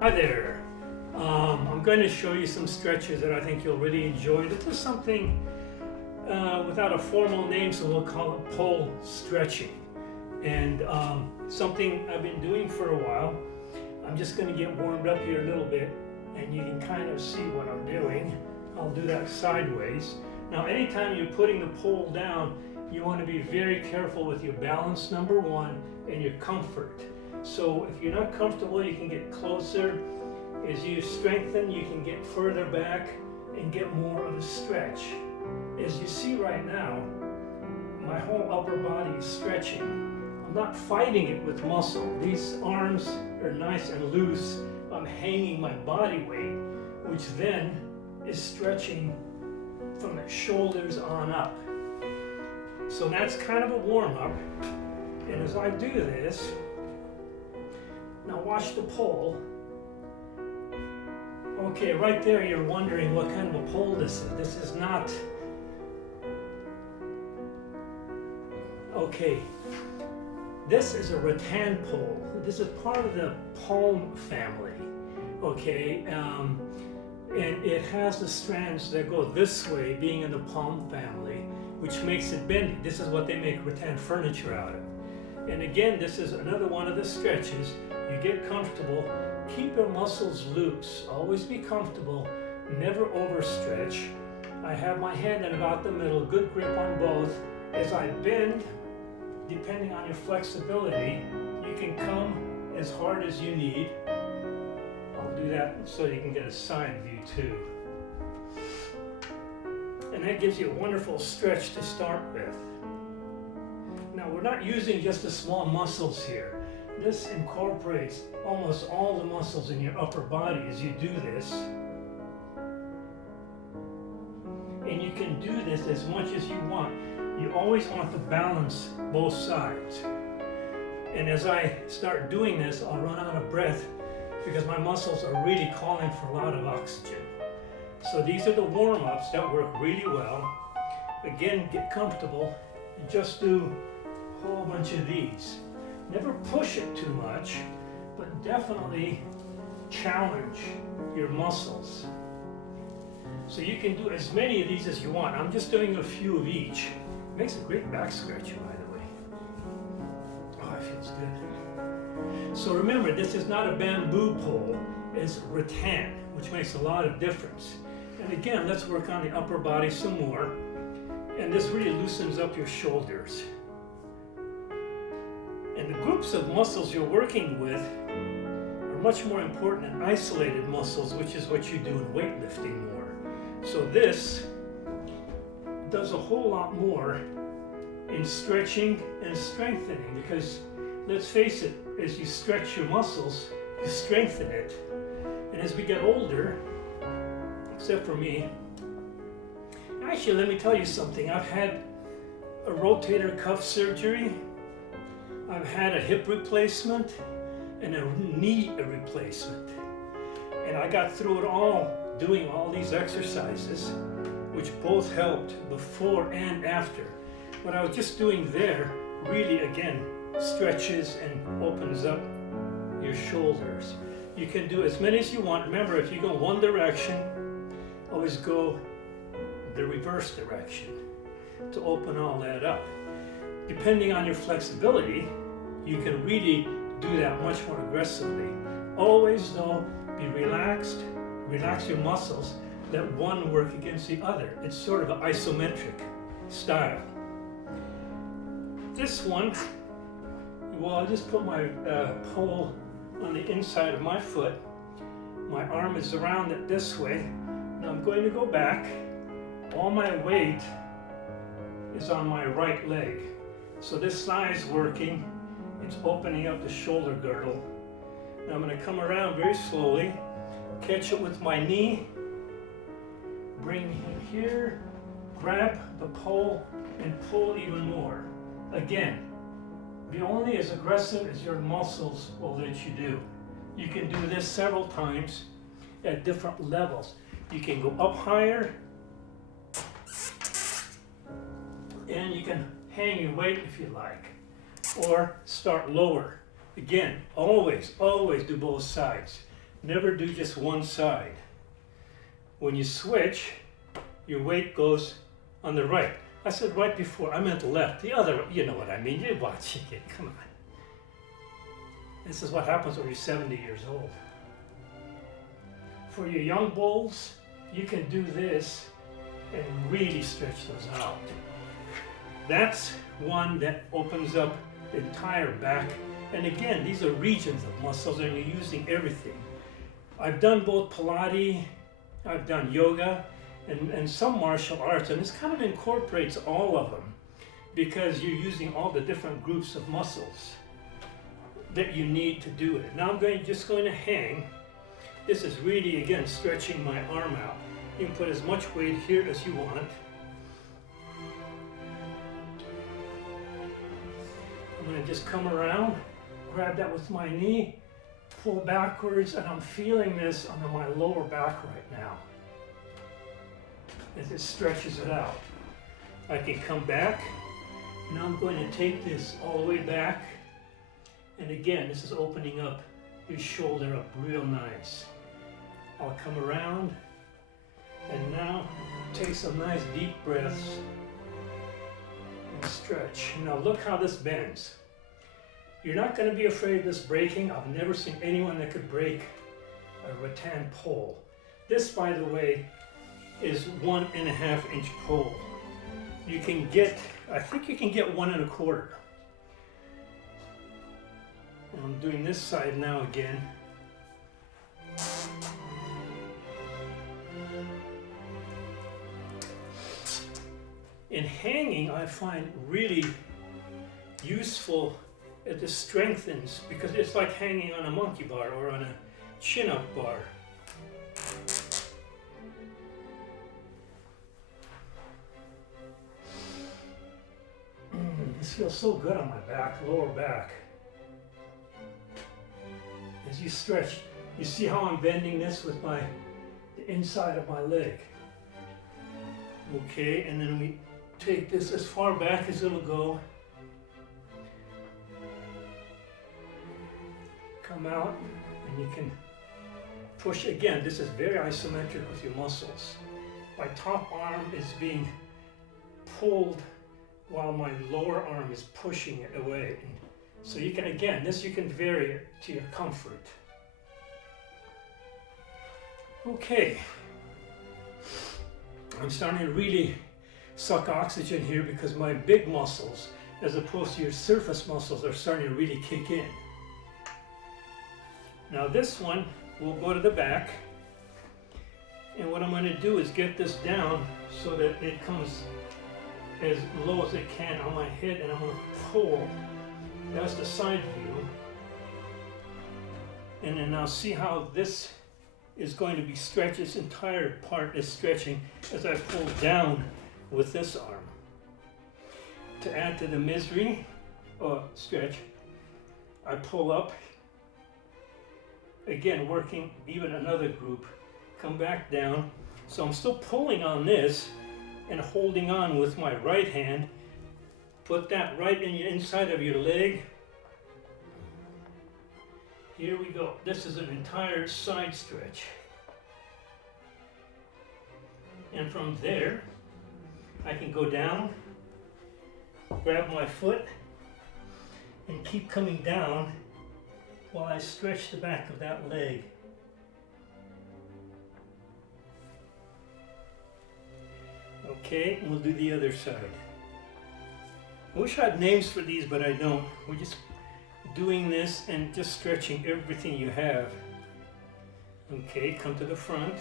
Hi there. I'm going to show you some stretches that I think you'll really enjoy. This is something without a formal name, so we'll call it pole stretching. And something I've been doing for a while. I'm just going to get warmed up here a little bit, and you can kind of see what I'm doing. I'll do that sideways. Now, anytime you're putting the pole down, you want to be very careful with your balance, number one, and your comfort. So if you're not comfortable, you can get closer. As you strengthen, you can get further back and get more of a stretch. As you see right now, my whole upper body is stretching. I'm not fighting it with muscle. These arms are nice and loose. I'm hanging my body weight, which then is stretching from the shoulders on up. So that's kind of a warm-up. And as I do this, now watch the pole. Okay, right there you're wondering what kind of a pole this is. This is not... Okay, this is a rattan pole. This is part of the palm family, okay? And it has the strands that go this way, being in the palm family, which makes it bendy. This is what they make rattan furniture out of. And again, this is another one of the stretches. You get comfortable, keep your muscles loose, always be comfortable, never overstretch. I have my hand in about the middle, good grip on both. As I bend, depending on your flexibility, you can come as hard as you need. I'll do that so you can get a side view too. And that gives you a wonderful stretch to start with. Now, we're not using just the small muscles here. This incorporates almost all the muscles in your upper body as you do this. And you can do this as much as you want. You always want to balance both sides. And as I start doing this, I'll run out of breath because my muscles are really calling for a lot of oxygen. So these are the warm-ups that work really well. Again, get comfortable and just do a whole bunch of these. Never push it too much, but definitely challenge your muscles. So you can do as many of these as you want. I'm just doing a few of each. Makes a great back scratcher, by the way. Oh, it feels good. So remember, this is not a bamboo pole, it's rattan, which makes a lot of difference. And again, let's work on the upper body some more. And this really loosens up your shoulders. And the groups of muscles you're working with are much more important than isolated muscles, which is what you do in weightlifting more. So this does a whole lot more in stretching and strengthening, because let's face it, as you stretch your muscles, you strengthen it. And as we get older, except for me, actually let me tell you something, I've had a rotator cuff surgery, I've had a hip replacement, and a knee replacement. And I got through it all doing all these exercises, which both helped before and after. What I was just doing there really, again, stretches and opens up your shoulders. You can do as many as you want. Remember, if you go one direction, always go the reverse direction to open all that up. Depending on your flexibility, you can really do that much more aggressively. Always, though, be relaxed, relax your muscles, let one work against the other. It's sort of an isometric style. This one, well, I'll just put my pole on the inside of my foot. My arm is around it this way. Now I'm going to go back. All my weight is on my right leg. So this side is working. It's opening up the shoulder girdle. Now I'm going to come around very slowly, catch it with my knee, bring him here, grab the pole, and pull even more. Again, be only as aggressive as your muscles will let you do. You can do this several times at different levels. You can go up higher, and you can hang your weight if you like, or start lower. Again, always do both sides. Never do just one side. When you switch, your weight goes on the right. I said right before, I meant left. The other, you know what I mean. You're watching it, come on. This is what happens when you're 70 years old. For your young bulls, you can do this and really stretch those out. That's one that opens up the entire back. And again, these are regions of muscles and you're using everything. I've done both Pilates, I've done yoga, and some martial arts, and this kind of incorporates all of them because you're using all the different groups of muscles that you need to do it. Now I'm just going to hang. This is really, again, stretching my arm out. You can put as much weight here as you want. I'm going to just come around, grab that with my knee, pull backwards, and I'm feeling this under my lower back right now as it stretches it out. I can come back. Now I'm going to take this all the way back. And again, this is opening up your shoulder up real nice. I'll come around and now take some nice deep breaths and stretch. Now look how this bends. You're not going to be afraid of this breaking. I've never seen anyone that could break a rattan pole. This, by the way, is 1.5 inch pole. You can get, I think you can get 1 1/4. I'm doing this side now again. In hanging, I find really useful. It just strengthens because it's like hanging on a monkey bar or on a chin-up bar. This feels so good on my back, lower back. As you stretch, you see how I'm bending this with the inside of my leg. Okay, and then we take this as far back as it'll go. Come out, and you can push again. This is very isometric with your muscles. My top arm is being pulled while my lower arm is pushing it away. So you can, again, this you can vary it to your comfort. Okay. I'm starting to really suck oxygen here because my big muscles, as opposed to your surface muscles, are starting to really kick in. Now this one will go to the back, and what I'm going to do is get this down so that it comes as low as it can on my head, and I'm going to pull. That's the side view. And then now see how this is going to be stretched. This entire part is stretching as I pull down with this arm. To add to the misery, stretch, I pull up. Again, working even another group. Come back down. So I'm still pulling on this and holding on with my right hand. Put that right in the inside of your leg. Here we go. This is an entire side stretch. And from there, I can go down, grab my foot, and keep coming down while I stretch the back of that leg. Okay, and we'll do the other side. I wish I had names for these, but I don't. We're just doing this and just stretching everything you have. Okay, come to the front.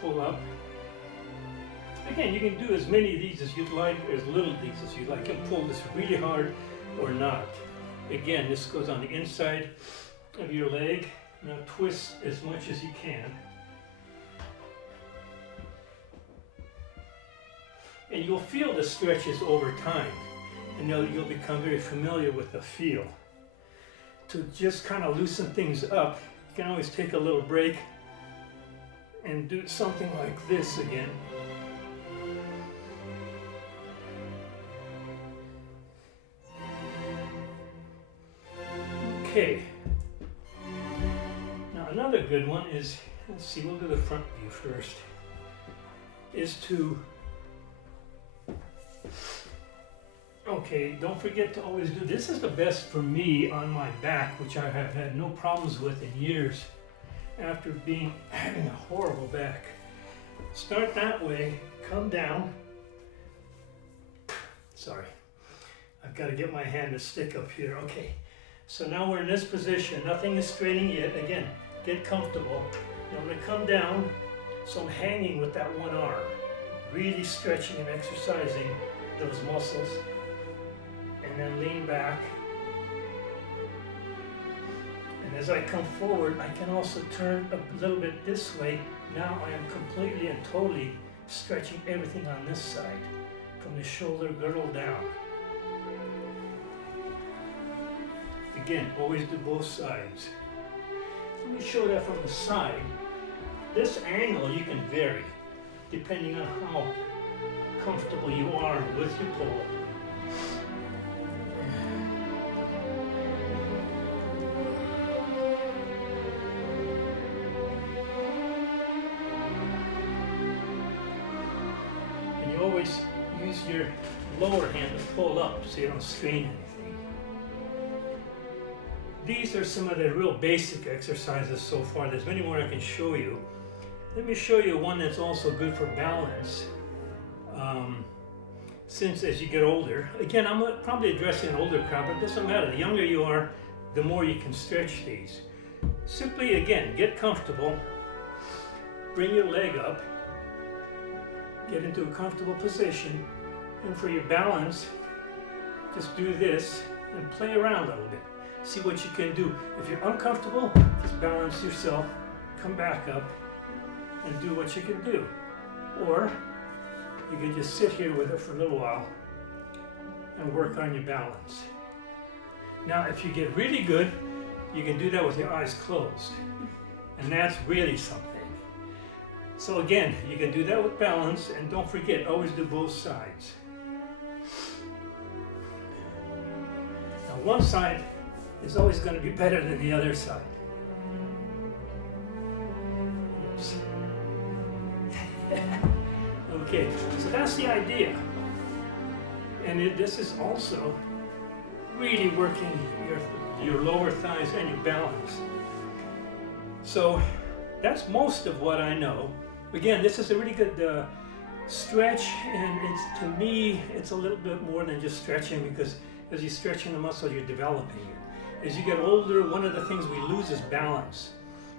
Pull up. Again, you can do as many of these as you'd like, or as little of these as you'd like. You can pull this really hard or not. Again, this goes on the inside of your leg. Now twist as much as you can. And you'll feel the stretches over time, and you'll become very familiar with the feel. To just kind of loosen things up, you can always take a little break and do something like this again. Okay. another good one is, let's see, we'll do the front view first, is to, okay, don't forget to always do, this is the best for me on my back, which I have had no problems with in years after having a horrible back. Start that way, come down. Sorry, I've got to get my hand to stick up here. Okay, so now we're in this position. Nothing is straining yet. Again, get comfortable. Now I'm going to come down, so I'm hanging with that one arm, really stretching and exercising those muscles, and then lean back. And as I come forward, I can also turn a little bit this way. Now I am completely and totally stretching everything on this side, from the shoulder girdle down. Again, always do both sides. Let me show that from the side. This angle you can vary depending on how comfortable you are with your pull. And you always use your lower hand to pull up so you don't strain anything. These are some of the real basic exercises so far. There's many more I can show you. Let me show you one that's also good for balance. Since as you get older, again, I'm probably addressing an older crowd, but it doesn't matter. The younger you are, the more you can stretch these. Simply, again, get comfortable, bring your leg up, get into a comfortable position, and for your balance, just do this and play around a little bit. See what you can do. If you're uncomfortable, just balance yourself, come back up, and do what you can do. Or you can just sit here with it for a little while and work on your balance. Now, if you get really good, you can do that with your eyes closed. And that's really something. So again, you can do that with balance, and don't forget, always do both sides. Now, one side is always going to be better than the other side. Oops. Okay, so that's the idea. And this is also really working your lower thighs and your balance. So that's most of what I know. Again, this is a really good stretch, and to me, it's a little bit more than just stretching, because as you're stretching the muscle, you're developing it. As you get older, one of the things we lose is balance.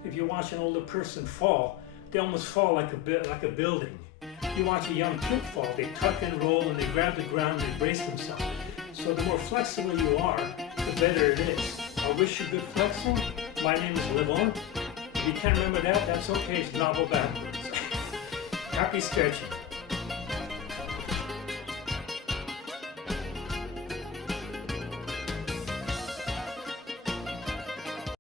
If you watch an older person fall, they almost fall like a building. You watch a young kid fall, they tuck and roll and they grab the ground and they brace themselves. So the more flexible you are, the better it is. I wish you good flexing. My name is Levon. If you can't remember that, that's okay, it's novel backwards. Happy stretching.